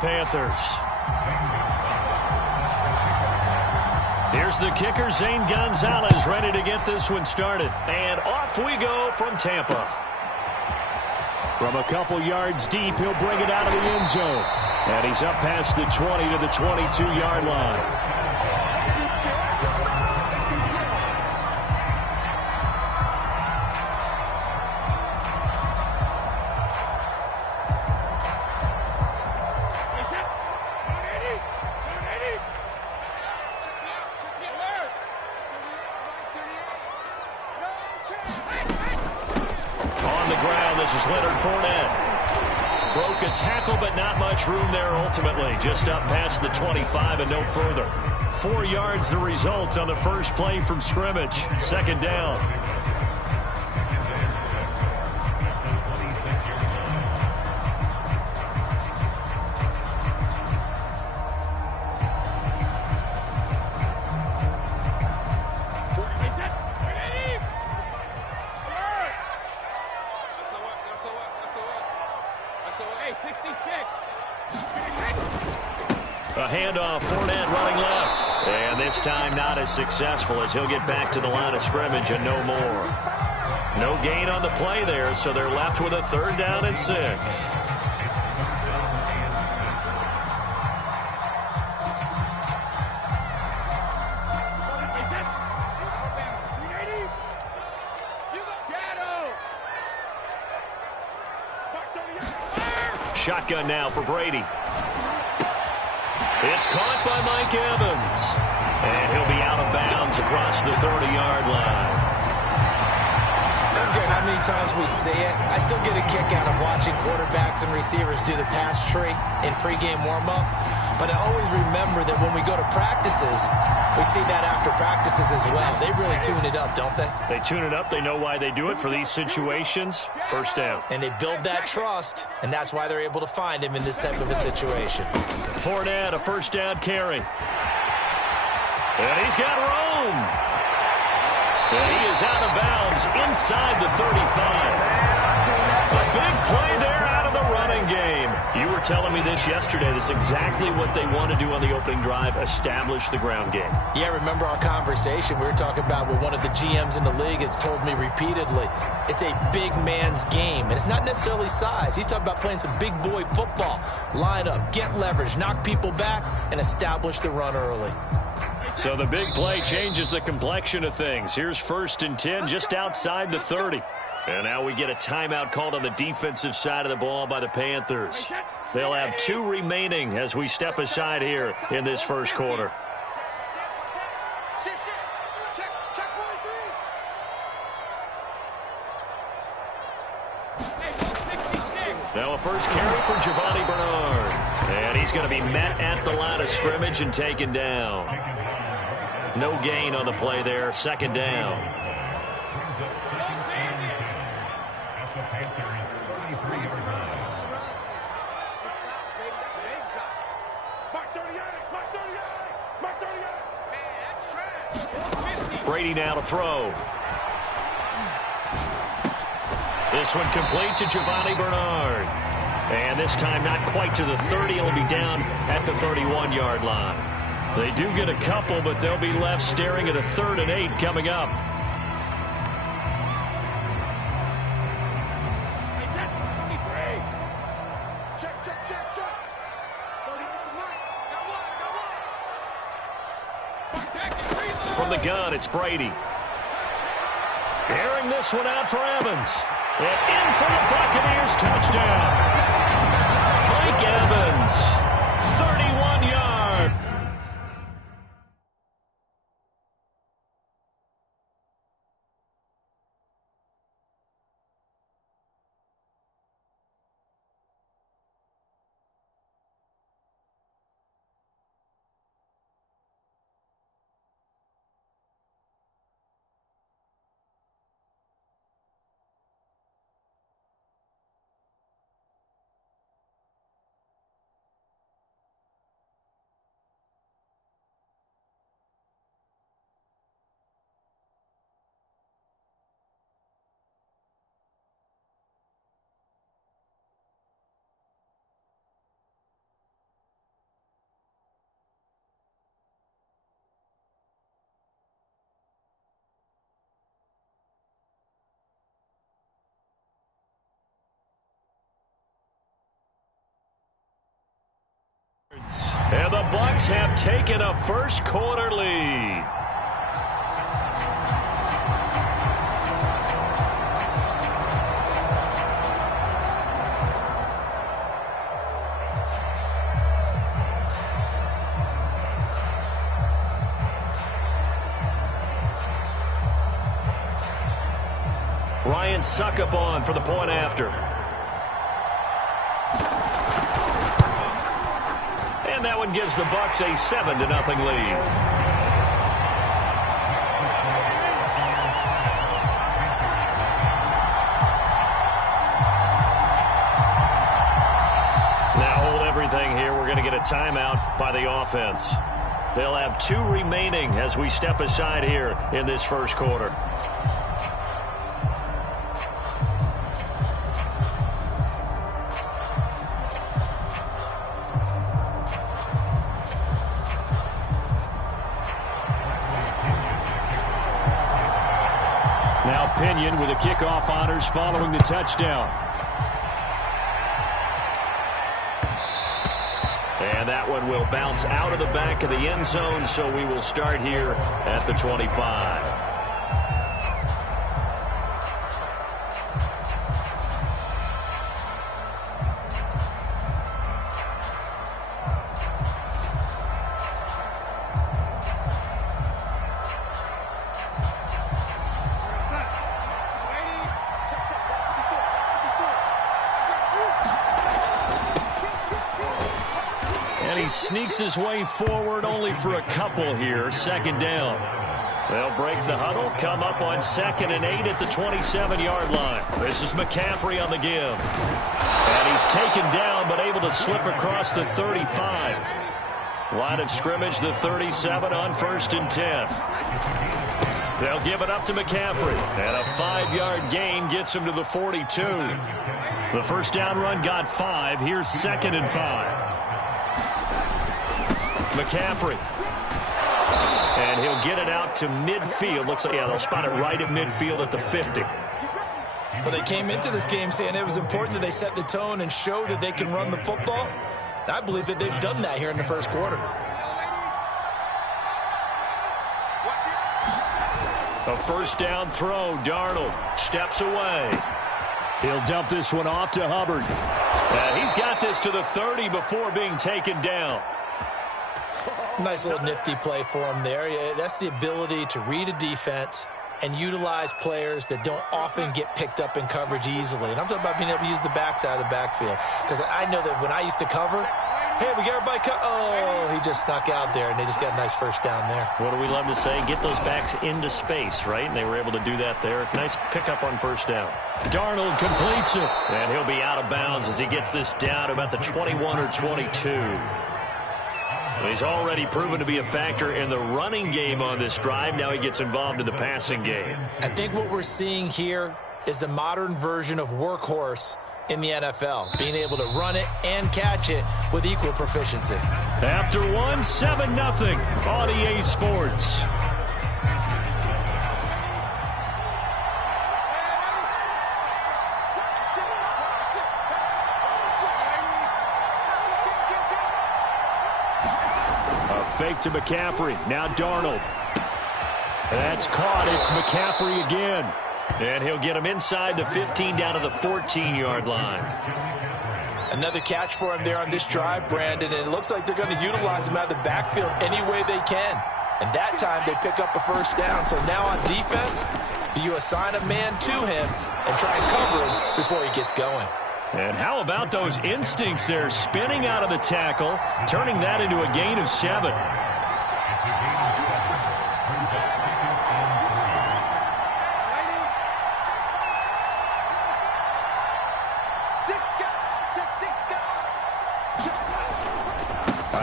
Panthers. Here's the kicker, Zane Gonzalez, ready to get this one started. And off we go from Tampa. From a couple yards deep, he'll bring it out of the end zone. And he's up past the 20 to the 22-yard line. Broke a tackle, but not much room there ultimately. Just up past the 25 and no further. 4 yards the result on the first play from scrimmage. Second down. A handoff, Fournette running left. And this time not as successful as he'll get back to the line of scrimmage and no more. No gain on the play there, so they're left with a 3rd down and 6. Shotgun now for Brady. It's caught by Mike Evans. And he'll be out of bounds across the 30-yard line. I don't care how many times we see it. I still get a kick out of watching quarterbacks and receivers do the pass tree in pregame warm-up. But I always remember that when we go to practices, we see that after practices as well. They really tune it up, don't they? They tune it up. They know why they do it for these situations. First down. And they build that trust, and that's why they're able to find him in this type of a situation. Fournette, a first down carry. And he's got room. And he is out of bounds inside the 35. A big play there out of the running game. You were telling me this yesterday. That's exactly what they want to do on the opening drive, establish the ground game. Yeah, remember our conversation. We were talking about what one of the GMs in the league has told me repeatedly. It's a big man's game, and it's not necessarily size. He's talking about playing some big boy football. Line up, get leverage, knock people back, and establish the run early. So the big play changes the complexion of things. Here's 1st and 10 just outside the 30. And now we get a timeout called on the defensive side of the ball by the Panthers. They'll have 2 remaining as we step aside here in this first quarter. Now a first carry for Giovanni Bernard. And he's going to be met at the line of scrimmage and taken down. No gain on the play there. Second down. Brady now to throw. This one complete to Giovanni Bernard. And this time not quite to the 30. It'll be down at the 31-yard line. They do get a couple, but they'll be left staring at a 3rd and 8 coming up. From the gun, it's Brady. Airing this one out for Evans. And in for the Buccaneers, touchdown. Mike Evans, 31-yard. And the Bucs have taken a first-quarter lead. Ryan Succop for the point after. And that one gives the Bucs a 7-0 lead. Now hold everything here. We're going to get a timeout by the offense. They'll have 2 remaining as we step aside here in this first quarter. Now Pinion with the kickoff honors following the touchdown. And that one will bounce out of the back of the end zone, so we will start here at the 25. Sneaks his way forward only for a couple here. Second down. They'll break the huddle, come up on 2nd and 8 at the 27-yard line. This is McCaffrey on the give. And he's taken down but able to slip across the 35. Line of scrimmage, the 37 on 1st and 10. They'll give it up to McCaffrey. And a 5-yard gain gets him to the 42. The first down run got 5. Here's 2nd and 5. McCaffrey. And he'll get it out to midfield. Looks like, yeah, they'll spot it right at midfield at the 50. Well, they came into this game saying it was important that they set the tone and show that they can run the football. And I believe that they've done that here in the first quarter. A first down throw. Darnold steps away. He'll dump this one off to Hubbard. He's got this to the 30 before being taken down. Nice little nifty play for him there. Yeah, that's the ability to read a defense and utilize players that don't often get picked up in coverage easily. And I'm talking about being able to use the backside of the backfield. Because I know that when I used to cover, hey, we got everybody oh, he just snuck out there, and they just got a nice first down there. What do we love to say? Get those backs into space, right? And they were able to do that there. Nice pickup on first down. Darnold completes it. And he'll be out of bounds as he gets this down to about the 21 or 22. He's already proven to be a factor in the running game on this drive. Now he gets involved in the passing game. I think what we're seeing here is the modern version of workhorse in the NFL, being able to run it and catch it with equal proficiency. After 7-0 on EA Sports. Fake to McCaffrey. Now Darnold. That's caught. It's McCaffrey again. And he'll get him inside the 15 down to the 14-yard line. Another catch for him there on this drive, Brandon. And it looks like they're going to utilize him out of the backfield any way they can. And that time they pick up a first down. So now on defense, do you assign a man to him and try and cover him before he gets going? And how about those instincts there, spinning out of the tackle, turning that into a gain of 7.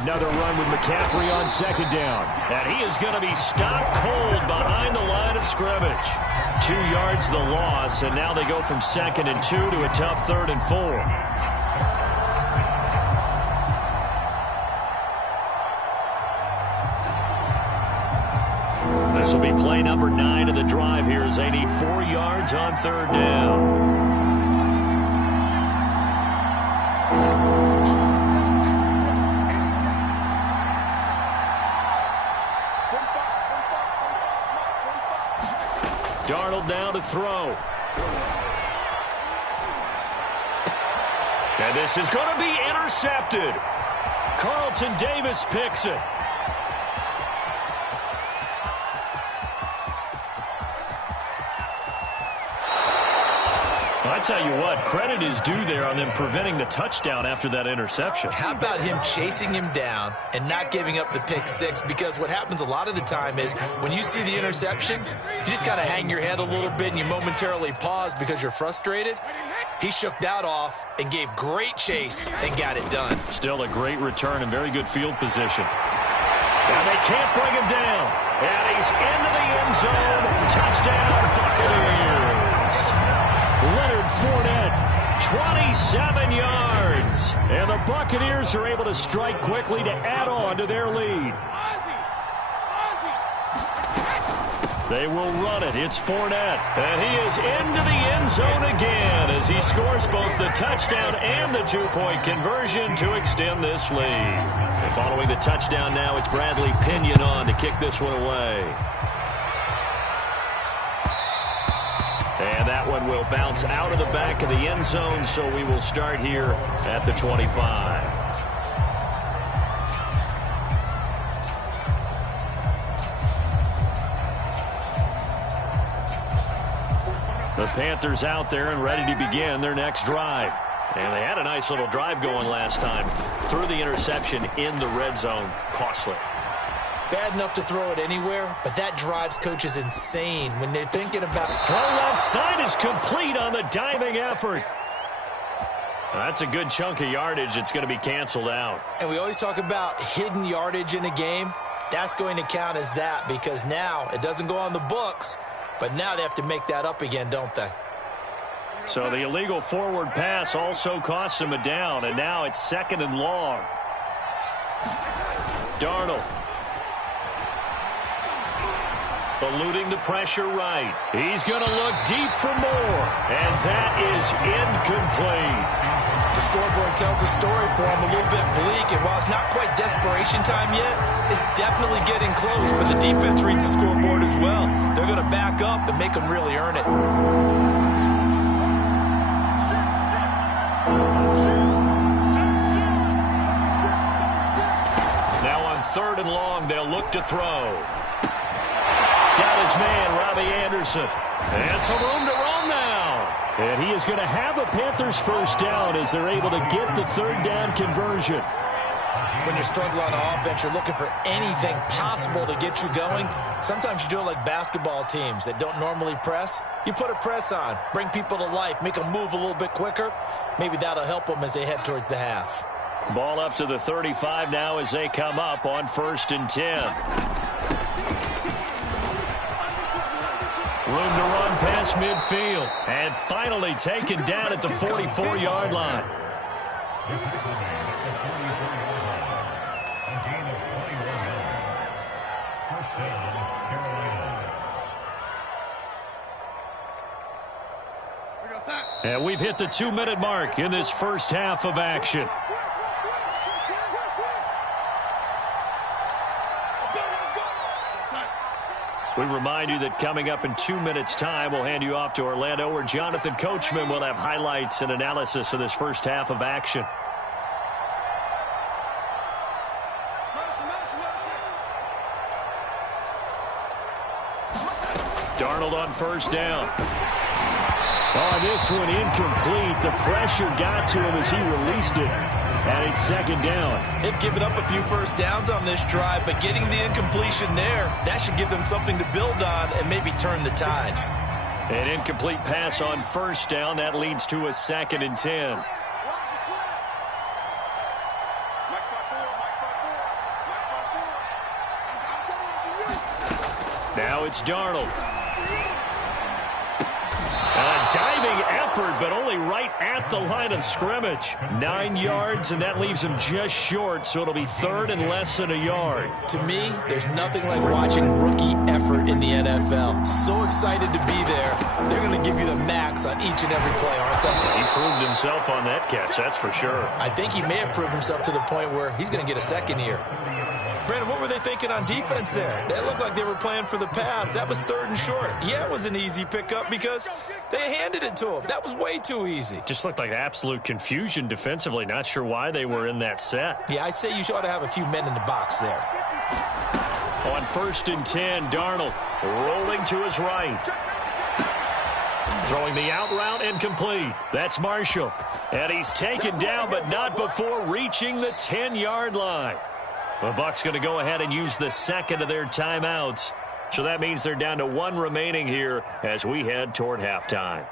Another run with McCaffrey on second down. And he is going to be stopped cold behind the line of scrimmage. 2 yards the loss, and now they go from 2nd and 2 to a tough 3rd and 4. This will be play number 9 of the drive here as they need 4 yards on 3rd down. Darnold now to throw. And this is going to be intercepted. Carlton Davis picks it. I tell you what, credit is due there on them preventing the touchdown after that interception. How about him chasing him down and not giving up the pick six? Because what happens a lot of the time is when you see the interception, you just kind of hang your head a little bit and you momentarily pause because you're frustrated. He shook that off and gave great chase and got it done. Still a great return and very good field position. And they can't bring him down. And he's into the end zone. Touchdown, Buccaneers. Leonard Fournette, 27 yards. And the Buccaneers are able to strike quickly to add on to their lead. They will run it. It's Fournette. And he is into the end zone again as he scores both the touchdown and the two-point conversion to extend this lead. And following the touchdown now, it's Bradley Pinion on to kick this one away. And that one will bounce out of the back of the end zone, so we will start here at the 25. The Panthers out there and ready to begin their next drive. And they had a nice little drive going last time. Threw the interception in the red zone. Costly. Bad enough to throw it anywhere, but that drives coaches insane when they're thinking about... Throw left side is complete on the diving effort. That's a good chunk of yardage. It's going to be canceled out. And we always talk about hidden yardage in a game. That's going to count as that because now it doesn't go on the books, but now they have to make that up again, don't they? So the illegal forward pass also costs him a down, and now it's 2nd and long. Darnold. Eluding the pressure right. He's going to look deep for more, and that is incomplete. The scoreboard tells a story for him, a little bit bleak, and while it's not quite desperation time yet, it's definitely getting close, but the defense reads the scoreboard as well. They're going to back up and make them really earn it. Now on 3rd and long, they'll look to throw. Got his man, Robbie Anderson. And some room to roam now. And he is going to have a Panthers first down as they're able to get the 3rd down conversion. When you're struggling on offense, you're looking for anything possible to get you going. Sometimes you do it like basketball teams that don't normally press. You put a press on, bring people to life, make them move a little bit quicker. Maybe that'll help them as they head towards the half. Ball up to the 35 now as they come up on 1st and 10. Room to run past midfield. And finally taken down at the 44-yard line. And we've hit the 2-minute mark in this first half of action. We remind you that coming up in 2 minutes' time, we'll hand you off to Orlando, where Jonathan Coachman will have highlights and analysis of this first half of action. Darnold on 1st down. Oh, this one incomplete. The pressure got to him as he released it. And it's 2nd down. They've given up a few first downs on this drive, but getting the incompletion there, that should give them something to build on and maybe turn the tide. An incomplete pass on 1st down. That leads to a 2nd and 10. Now it's Darnold. A diving effort, but only right at the line of scrimmage. 9 yards, and that leaves him just short, so it'll be 3rd and less than a yard. To me, there's nothing like watching rookie effort in the NFL. So excited to be there. They're going to give you the max on each and every play, aren't they? He proved himself on that catch, that's for sure. I think he may have proved himself to the point where he's going to get a 2nd here. Brandon, what were they thinking on defense there? They looked like they were playing for the pass. That was 3rd and short. Yeah, it was an easy pickup because they handed it to him. That was way too easy. Just looked like absolute confusion defensively. Not sure why they were in that set. Yeah, I'd say you ought to have a few men in the box there. On 1st and 10, Darnold rolling to his right. Throwing the out route incomplete. That's Marshall. And he's taken down, but not before reaching the 10-yard line. The Bucs going to go ahead and use the second of their timeouts. So that means they're down to 1 remaining here as we head toward halftime.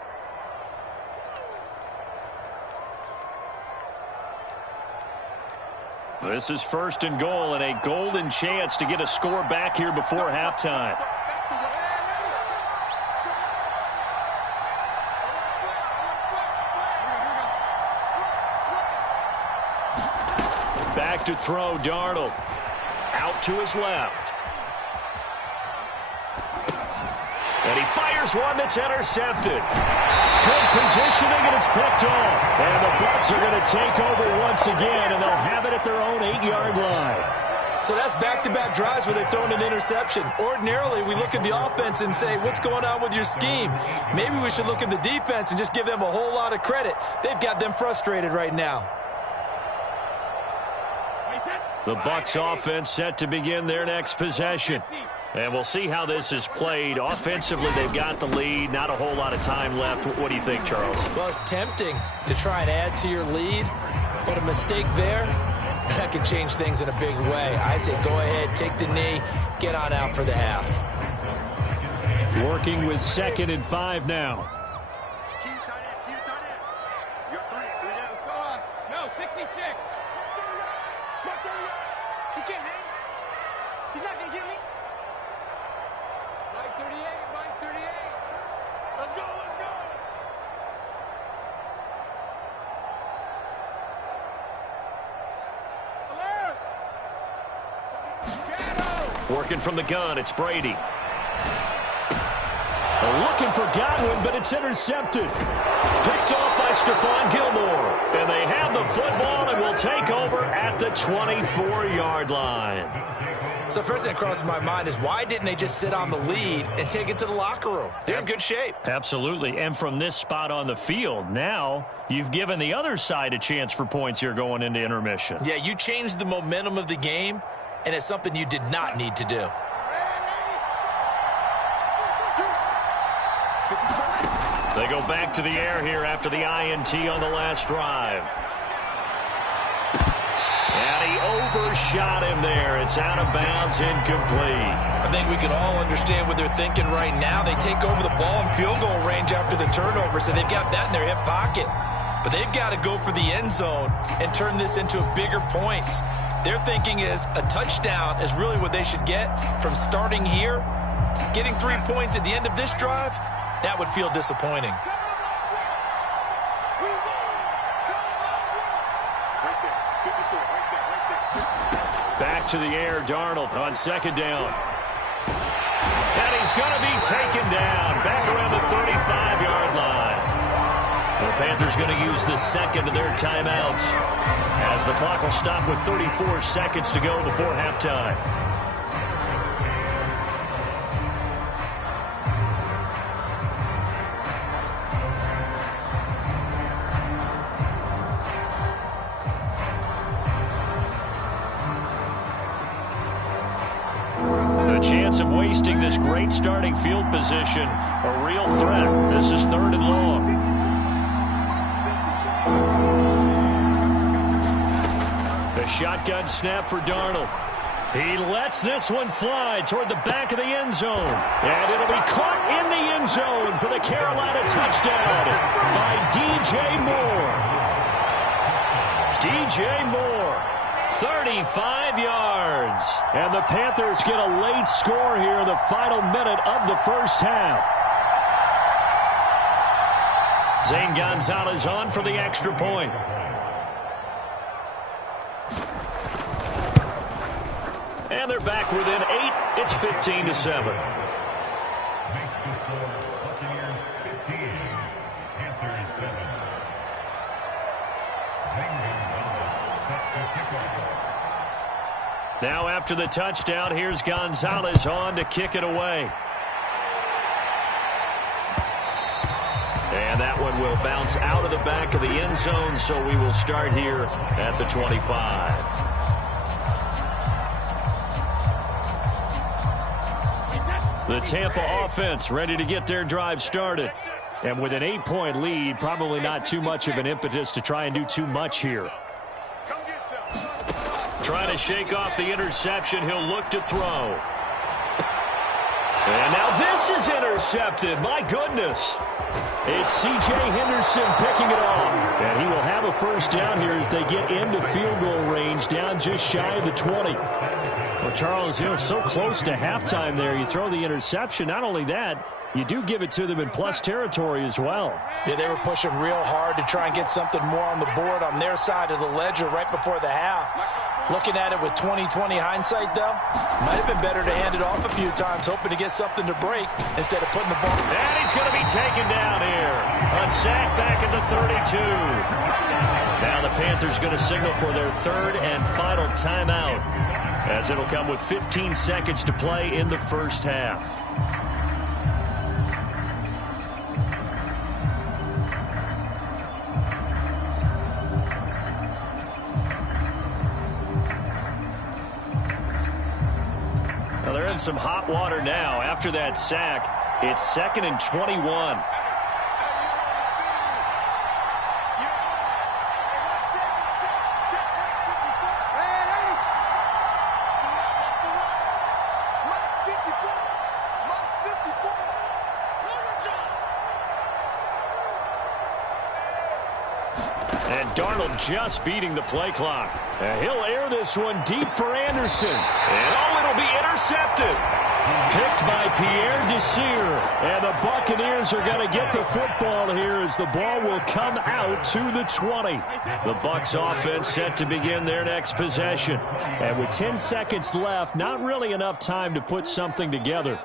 This is 1st and goal and a golden chance to get a score back here before halftime. Back to throw, Darnold. Out to his left. And he fires one that's intercepted. Good positioning, and it's picked off. And the Bucs are going to take over once again, and they'll have it at their own 8-yard line. So that's back-to-back drives where they've thrown an interception. Ordinarily, we look at the offense and say, what's going on with your scheme? Maybe we should look at the defense and just give them a whole lot of credit. They've got them frustrated right now. The Bucs offense set to begin their next possession. And we'll see how this is played. Offensively, they've got the lead. Not a whole lot of time left. What do you think, Charles? Well, it's tempting to try and add to your lead, but a mistake there, that could change things in a big way. I say go ahead, take the knee, get on out for the half. Working with 2nd and 5 now. Working from the gun, it's Brady. Looking for Godwin, but it's intercepted. Picked off by Stephon Gilmore. And they have the football and will take over at the 24-yard line. So first thing that crosses my mind is why didn't they just sit on the lead and take it to the locker room? They're in good shape. Absolutely. And from this spot on the field, now you've given the other side a chance for points here going into intermission. Yeah, you changed the momentum of the game, and it's something you did not need to do. They go back to the air here after the INT on the last drive. And he overshot him there. It's out of bounds, incomplete. I think we can all understand what they're thinking right now. They take over the ball in field goal range after the turnover, so they've got that in their hip pocket. But they've got to go for the end zone and turn this into a bigger points. Their thinking is a touchdown is really what they should get from starting here. Getting 3 points at the end of this drive, that would feel disappointing. Back to the air, Darnold on 2nd down. And he's going to be taken down back around the 35-yard line. The Panthers going to use the second of their timeouts as the clock will stop with 34 seconds to go before halftime. The chance of wasting this great starting field position, a real threat. This is 3rd and long. The shotgun snap for Darnold. He lets this one fly toward the back of the end zone. And it'll be caught in the end zone for the Carolina touchdown by DJ Moore. DJ Moore, 35 yards. And the Panthers get a late score here in the final minute of the first half. Zane Gonzalez on for the extra point. And they're back within 8. It's 15-7. Buccaneers 15, Panthers 7. Zane Gonzalez set the kickoff. Now after the touchdown, here's Gonzalez on to kick it away. And that one will bounce out of the back of the end zone, so we will start here at the 25. The Tampa offense ready to get their drive started. And with an 8-point lead, probably not too much of an impetus to try and do too much here. Trying to shake off the interception. He'll look to throw. And now this is intercepted. My goodness. It's C.J. Henderson picking it off. And he will have a first down here as they get into field goal range, down just shy of the 20. Well, Charles, so close to halftime there. You throw the interception. Not only that, you do give it to them in plus territory as well. Yeah, they were pushing real hard to try and get something more on the board on their side of the ledger right before the half. Looking at it with 20/20 hindsight, though, might have been better to hand it off a few times, hoping to get something to break instead of putting the ball. And he's going to be taken down here. A sack back at the 32. Now the Panthers going to signal for their third and final timeout, as it'll come with 15 seconds to play in the first half. Well, they're in some hot water now. After that sack, it's 2nd and 21. And Darnold just beating the play clock. And he'll air this one deep for Anderson. And it'll be intercepted. Picked by Pierre Desir. And the Buccaneers are going to get the football here as the ball will come out to the 20. The Bucs offense set to begin their next possession. And with 10 seconds left, not really enough time to put something together.